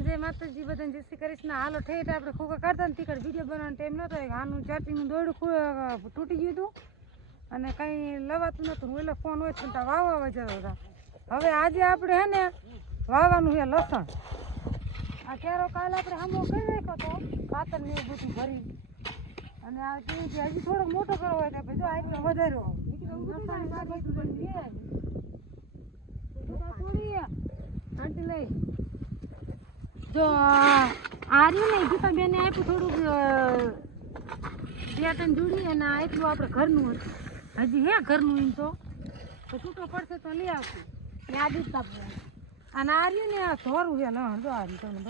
રામ જય માતાજી બધાને જય શ્રી કૃષ્ણ. હાલો ઠેઠ આપણે ખોખા કાઢતા ને તીકડ વિડીયો બનાવવાનો ટાઈમ નહોતો. આનું ચાર્જિંગનું દોરડું તૂટી ગયું હતું અને કંઈ લવાતું નહોતું. ઓલો ફોન હોય તો વાવવા જતો હતા. હવે આજે આપણે હે ને વાવવાનું છે લસણ. આ ક્યારો કાલ આપણે હમો કરી રાખ્યો હતો ખાતર ને એવું બધું ભરી અને આ હજી થોડોક મોટો કરવો હોય તો જો આટલો વધાર્યો આંટી લઈ જો આ રહ્યું ને ગીતાબેને આપ્યું થોડુંક 2-3 જોડી અને એટલું આપણે ઘરનું હતું હજી હે ઘરનું એમ તો છૂટો પડશે તો લઈ આવશું યાદ જ અને આ રહ્યું ને આ ધોરું છે લણ જો આ રહ્યું તમને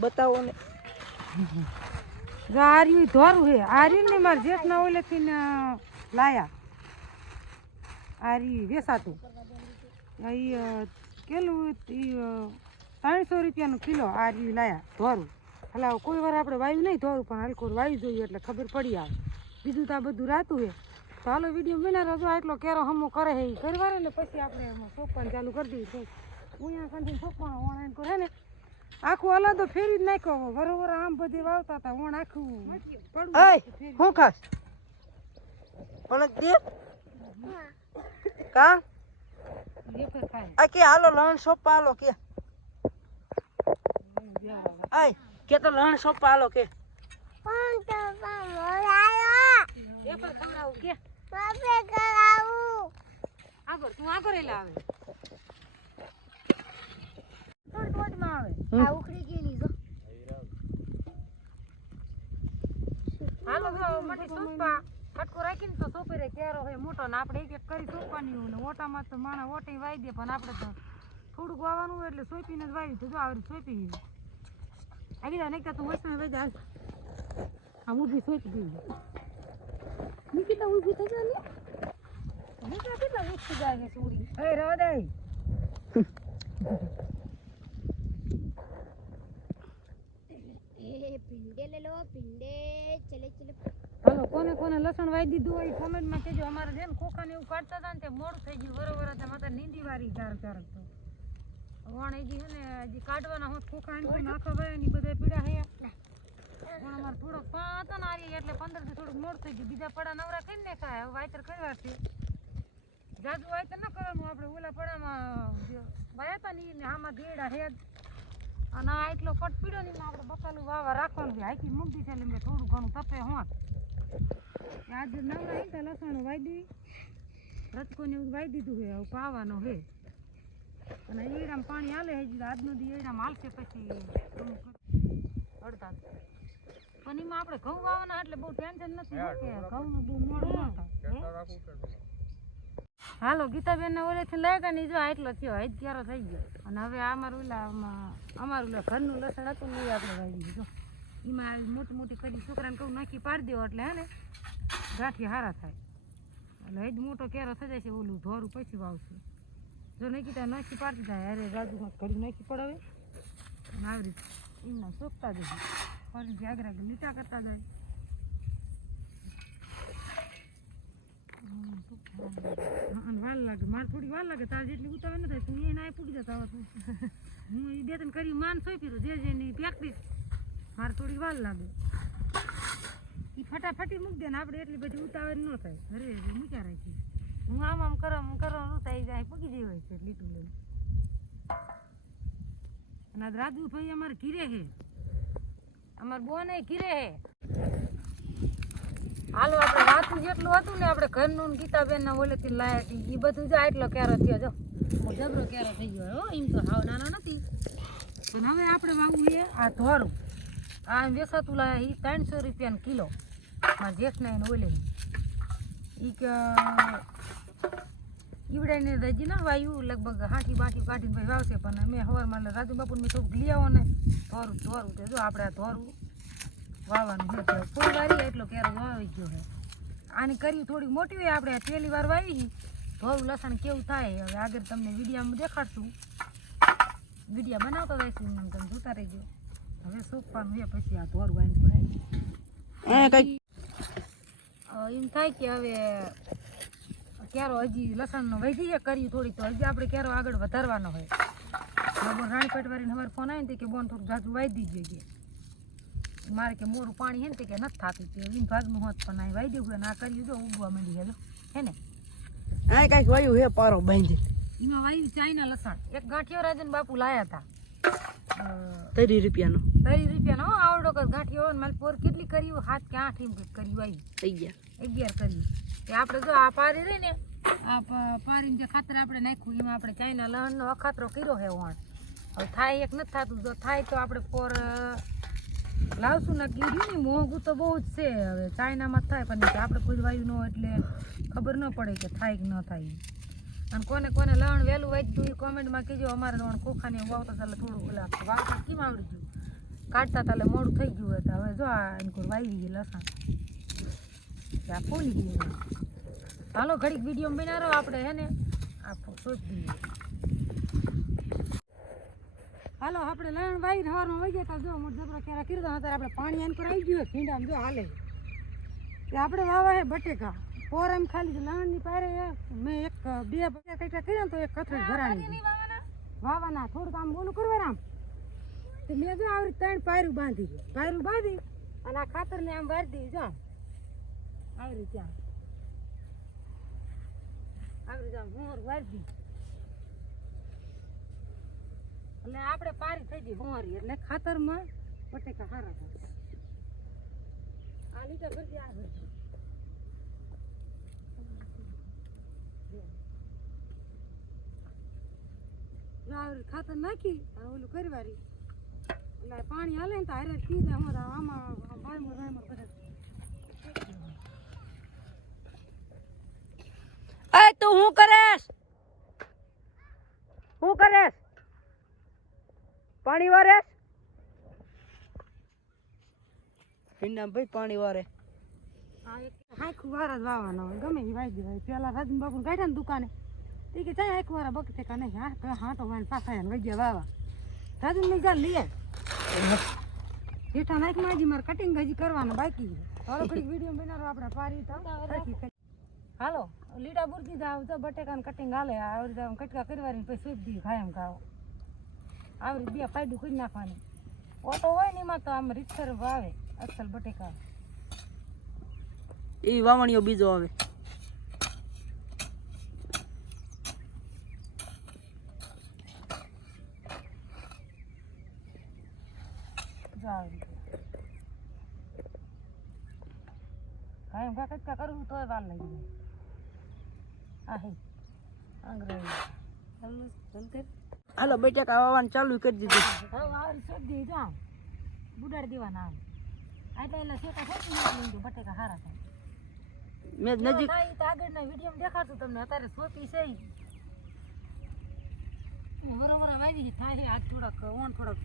બતાવો ને જો આ રહ્યું ધોરું છે આ રહ્યું ને મારે જેઠના ઓલેથી ને લાયા આ રહ્યું વેસાતું એ કેલું 300 રૂપિયાનું કિલો આ રહ્યું લાયા ધોરું. એટલે કોઈ વાર આપણે વાયુ નહીં ધોરું પણ હલકોર વાયુ જોઈએ એટલે ખબર પડી આવે. બીજું તો આ બધું રાતું છે તો હાલો વિડીયો બનાવો જો એટલો કેરો હમો કરે છે એ કરવારે ને પછી આપણે એમાં સોંપવાનું ચાલુ કરી દઈએ. ઉયા કંઈ સોંપવાનો ઓણ કરે ને આખું અલગ ફેરી જ નાખ્યો બરોબર આમ બધી વાવતા હતા ઓણ આખું પડું હું ખાસ પણ દે કા આ કે હાલો લણ સોપા હાલો કે આય કે તો લણ સોપા હાલો કે પણ તો મોરાયો એ પર ખવડાવું કે બાપે કરાવું આગળ તું આગળ એલા આવે થોડ માં આવે આ ઉખડી ગયેલી જો હાલો જો મટી સોપા ફટકો રાખીને તો સોપી રે કેરો હોય મોટો ને આપણે એક એક કરી સોપવાની હોય ને ઓટામાં તો માણા ઓટી વાઈ દે પણ આપણે તો થોડુંક વાવવાનું હોય એટલે સોપીને જ વાવી તો જો આવડી સોપી આવી જા નકતા તું વસમાં વઈ જા આમ ઊભી સોપી દીધી નિકિતા ઊભી થઈ જા ને નિકિતા કેટલા ઉઠી જાય છે સુડી એ રોદે એ પિંડે લે લો પિંડે ચલે ચલે. હાલો કોને કોને લસણ વાઈ દીધું હોય કોમેન્ટમાં કહેજો. અમારે જેમ ખોખાને એવું કાઢતા હતા ને તે મોડું થઈ ગયું બરોબર હતા માતા નીંદી વાળી ચારક તો વણ હજી છે ને હજી કાઢવાના હોત ખોખા એમ નાખો ભાઈ ની બધા પીડા હૈયા પણ અમારે થોડોક હતા ને આવીએ એટલે 15 થી થોડુંક મોડું થઈ ગયું. બીજા પડા નવરા કરી ને ખાય હવે વાયતર કરવા છે જાજુ વાયતર ન કરવાનું આપણે ઓલા પડામાં વાયા હતા ને એને આમાં દેડા હેજ અને આ એટલો કટ પીડ્યો ને આપણે બકાલું વાવા રાખવાનું છે હાકી મૂકી છે એટલે થોડું ઘણું તપે હોત આજે નવરા ઈટા લસણ વાઈ દીધી રચકોને એવું વાઈ દીધું છે હવે પાવાનો છે અને એડામાં પાણી હાલે હજી આજનો દી એડામાં હાલશે પછી અડતા પણ એમાં આપણે ઘઉં વાવવાના એટલે બહુ ટેન્શન નથી કે ઘઉંનું બહુ મોડું ન થાય. હાલો ગીતાબેન ને ઓલેથી લાગ્યા ને જો આટલો થયો હજ ક્યારો થઈ ગયો અને હવે અમારું ઓલા ઘરનું લસણ હતું ને એ આપણે વાવી દીધું જો એમાં મોટી મોટી કરી છોકરાને કહું નાખી પાડી દેવો એટલે હે ને ગાંઠી હારા થાય એટલે હજ મોટો કેરો થઈ જાય છે ઓલું ધોરું પછી વાવશું જો નાખી નાખી પાડતી જાય અરે રાજુમાં ઘડી નાખી પડાવે અને આવી રીતે એમના સોંપતા જશે ફરીથી આગળ આગળ લીટા કરતા જાય. વાર લાગે મારે થોડી વાર લાગે તારે જેટલી ઉતાવે ન થાય તું એ ના પૂકી જતા હવે તું હું એ 2-3 કરી માન સોંપી દઉં જે જેની પ્રેક્ટિસ મારે થોડી વાર લાગે એ ફટાફટી મૂકી દે ને આપણે એટલી બધી ઉતાવળ ન થાય ઘરે મૂક્યા રાખી હું આમ કરવાનું થાય જાય પૂકી જઈ હોય છે લીટું લઈને. અને આ રાજુભાઈ અમારે ઘીરે છે અમારે બોને ઘીરે છે. હાલો આપણે વાતું જેટલું હતું ને આપણે ઘરનું ગીતાબેન ના ઓલેથી લાયા એ બધું જાય એટલો કેરો થયો જો જબરો કેરો થઈ ગયો હો એમ તો હાવ નાનો નથી પણ હવે આપણે વાવવું છે આ ધોરું આ વેસાતું લાયા એ 300 રૂપિયાનો કિલો મારા જેઠના એને ઓલે એ કે ઈવડાઈને હજી ના વાયું લગભગ હાથી બાટી કાઢીને ભાઈ વાવશે પણ અમે સવારમાં રાજુ બાપુને મેં થોડુંક લઈ આવો ને ધોરું તો જો આપણે આ ધોરું વાવવાનું છે ફૂલ વારી એટલો કેરો વાવી ગયો છે. આની કરી થોડી મોટી હોય આપણે પહેલી વાર વાવી ધોરું લસણ કેવું થાય હવે આગળ તમને વિડીયામાં દેખાડશું વિડીયા બનાવતા રહીશું તમે જોતા રહેજો. હવે સોંપવાનું છે પછી આ ધોરું વાઈને એમ થાય કે હવે કેરો હજી લસણનો વધી જાય કર્યું થોડી તો હજી આપણે કેરો આગળ વધારવાનો હોય. બોન રાણીપેટવાળીને અમારે ફોન આવ્યો ને કે બોન થોડું જાજુ વાવી દીજે કે મારે કે મોરું પાણી હે ને કે નથી થતું તે વીન ભાગનું હોત પણ આ વાવી દેવું ના કર્યું જો ઉગવા માંડી ગયો હે ને આ કાંઈક વાયું હે પારો બાંધી એમાં વાવ્યું ચાઈના લસણ એક ગાંઠિયો રાજન બાપુ લાયા હતા 30 રૂપિયાનો 30 રૂપિયાનો આવડો કર ગાંઠિયો મારી પોર કેટલી કર્યું 7 કે 8 એમ કર્યું આવી થઈ ગયા 11 કર્યું તે આપણે જો આ પારી રહી ને આ પારીને જે ખાતર આપણે નાખ્યું એમાં આપણે ચાઈના લસણનો અખાતરો કર્યો હે વણ હવે થાય એક નથી થતું જો થાય તો આપણે પોર લાવશું ને કીધું ને મોંઘું તો બહુ જ છે હવે ચાઇનામાં થાય પણ આપણે કોઈ વાયુ ન એટલે ખબર ન પડે કે થાય કે ન થાય અને કોને કોને લણ વહેલું વાંચ્યું એ કોમેન્ટમાં કહેજો અમારે લણ ખોખાને વાવતા એટલે થોડું ઓલા વાવતા કેમ આવડી ગયું કાઢતા એટલે મોડું થઈ ગયું હતું હવે જો આ એને કોઈ વાવી ગઈ લસણ આ ફૂલી ગયું હાલો ઘડીક વિડીયો બનાવો આપણે હે ને આ સોચી દઈએ હાલો આપણે લણ વાવી હવારમાં વહી ગયા જો મોટ જબરા કેરા કરી દો અત્યારે આપણે પાણી આન પર આવી ગયું ભીંડામાં જો હાલે તે આપણે વાવા હે બટેકા પોર એમ ખાલી લણની પારે મેં એક બે બટેકા કઈટા કર્યા તો એક કથળી ભરાણી વાવાના થોડુંક આમ બોલું કરવા આમ તો મેં જો આવી 3 પાયરું બાંધી અને આ ખાતરને આમ વારી દીધી જો આવી રીતે મોર વારી દીધી એટલે આપણે પારી થઈ ગઈ મોરી એટલે ખાતરમાં બટેકા સારા થાય આ લીટર ભરતી આ ભરતી ખાતર નાખી અને ઓલું કરવારી એટલે પાણી હાલે ને તો હારે પી જાય અમારે આમાં ભાઈમર બધા એ તું શું કરેશ પાણી વારેશ ભીંડા ભાઈ પાણી વારે આખું વાર જ વાવવાનો હોય ગમે એ વાવી દેવાય પેલા રાજન બાપુ કાઢ્યા ને દુકાને તે કે ચાય આખું વાર બગતે કા નહીં હાટો વાઈને પાછા વહી ગયા વાવા રાજન ને જા લઈએ જેઠા નાખમાં હજી મારે કટિંગ હજી કરવાનું બાકી હાલો ઘડી વિડીયો બનાવો આપણે પારી હાલો લીટા બુરકી જાવ તો બટેકાનું કટિંગ હાલે આવી રીતે કટકા કરવાની પછી સૂપ દી ખાય એમ ખાવ આવી રીતે બે ફાયદું કરી નાખવાની ઓટો હોય ને એમાં તો આમ રીતસર વાવે અસલ બટેકા એ વાવણીઓ બીજો આવે કાયમ કા કટકા કરવું તોય વાર લાગી જાય અંગ્રેજી હાલો બટેકા વાવવાનું ચાલુ કરી દીધું હવે આવી શોધી જામ બુડાડી દેવાના આમ એટલે શેકા શોધી બટેકા સારા થાય મેં નજીક આગળના વિડીયોમાં દેખાડતું તમને અત્યારે સોપી છે બરોબર વાવી થાય આજ થોડાક ઓણ થોડાક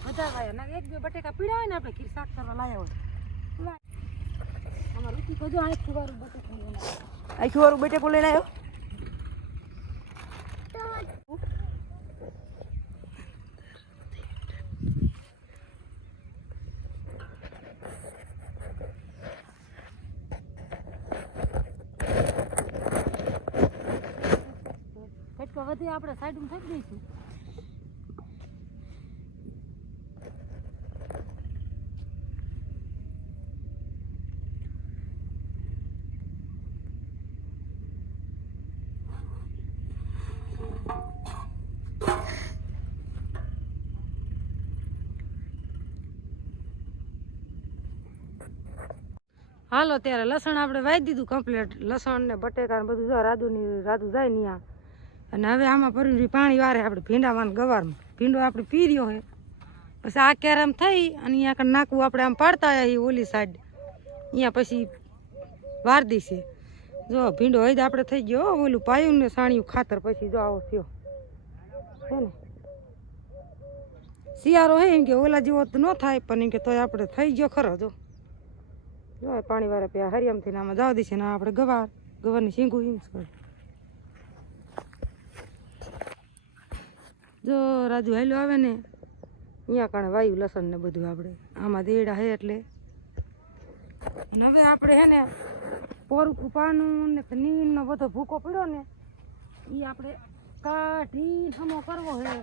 વધારે વાયા એક બે બટેકા પીડા હોય ને આપણે ખીર શાક કરવા લાયા હોય અમારું રુચિ કજો આખું વાળું બટેકું લઈને આવ્યો કટકા વધી આપણે સાઈડમાં થઈ દઈશું હાલો ત્યારે લસણ આપણે વાવી દીધું કમ્પ્લીટ લસણ ને બટેકા ને બધું જો રાધુ જાય ને અને હવે આમાં પરી પાણી વારે આપણે ભીંડામાં ગવારમાં ભીંડો આપણે પી રહ્યો હોય પછી આ કેરમ થઈ અને અહીંયા કણ નાખવું આપણે આમ પાડતા આવ્યા ઓલી સાઈડ અહીંયા પછી વાર દઈશે જો ભીંડો હૈદ આપણે થઈ ગયો ઓલું પાયું ને સાણિયું ખાતર પછી જો આવો થયો હે ને શિયાળો હે એમ કે ઓલા જેવો તો ન થાય પણ એમ કે તોય આપણે થઈ ગયો ખરો જો પાણી વાળા પ્યા હરિયામથી આમાં જવા દઈશે ને આપણે ગવારની શીંગું હિંસ કરે જો રાજુ હાલ્યો આવે ને અહીંયા કારણે વાયુ લસણ ને બધું આપણે આમાં દેડા હે એટલે હવે આપણે હે ને કોરું પાનું ને નીમનો બધો ભૂકો પડ્યો ને એ આપણે કાઢી હમો કરવો હે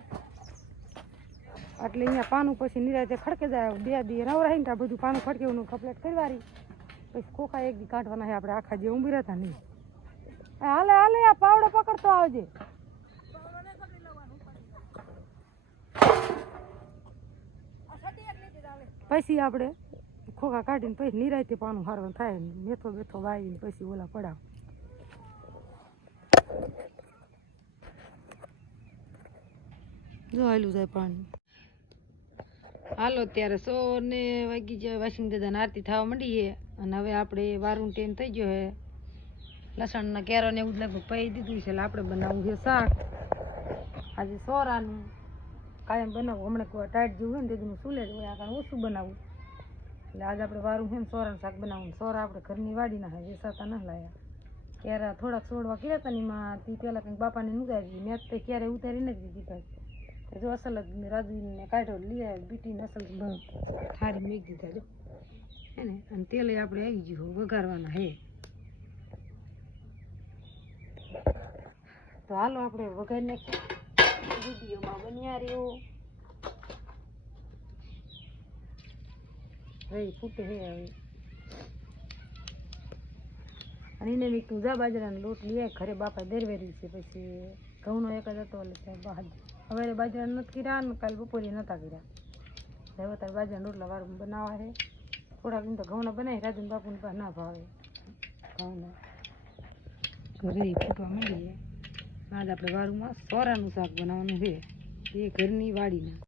એટલે અહીંયા પાનું પછી નિરાતે ખડકે જાય 2 દી રવરાઈને ત્યાં બધું પાનું ખડકેવું કમ્પ્લીટ કરવાની પછી ખોખા 1 દી કાઢવાના છે આપણે આખા જે ઊંઘી રહેતા નહીં હાલે હાલે આ પાવડો પકડતો આવજે પછી આપણે ખોખા કાઢીને પછી નિરાતે પાનું હારવાનું થાય મેથો બેથો વાવીને પછી ઓલા પડાવ જો હાલું જાય પાણી હાલો અત્યારે 100 ને વાગી જાય વાસિંગ દાદા આરતી થવા માંડી છે અને હવે આપણે વારું ટાઈમ થઈ ગયો છે લસણના કેરો ને એવું જ લગભગ પૈ દીધું છે એટલે આપણે બનાવવું છે શાક આજે સોરાનું કાયમ બનાવવું હમણાં ટાઈટ જેવું હોય ને તેથી સુલે જ હોય આ કારણ ઓછું બનાવવું એટલે આજે આપણે વારું છે ને સોરાનું શાક બનાવવું સોરા આપણે ઘરની વાડીના છે વેચાતા ન લાયા કેરા થોડાક છોડવા કર્યા હતા ને એમાં તે પહેલાં કંઈક બાપાને ઉતારી મેં તો ક્યારે ઉતારી નથી દીધા જો અસલ જ રાજુને કાઢ્યો લઈ આવ્યો બીટીને અસલ થારી મેં દીધા જો હે ને અને તેલ આપણે આવી ગયું વઘારવાના હે તો હાલો આપણે વઘારી નાખીએ વિડીયોમાં બન્યા રહ્યો હવે ફૂટે હે હવે અને એને મેં તું જા બાજરાનો લોટ લઈ આવે ઘરે બાપા દરવેરી છે પછી ઘઉંનો એક જ હતો એટલે બહાર હવે બાજરાનો નથી કર્યા ને કાલે બપોરે નહોતા કર્યા હવે તારે બાજરાના રોટલા વાળું બનાવવા છે થોડાક તો ઘઉંના બનાવી રાજુને બાપુને પાસે ના ભાવે ઘઉંના ઘરે ફૂટવા માંડીએ આજ આપણે વારુંમાં સોરાનું શાક બનાવવાનું છે એ ઘરની વાડીના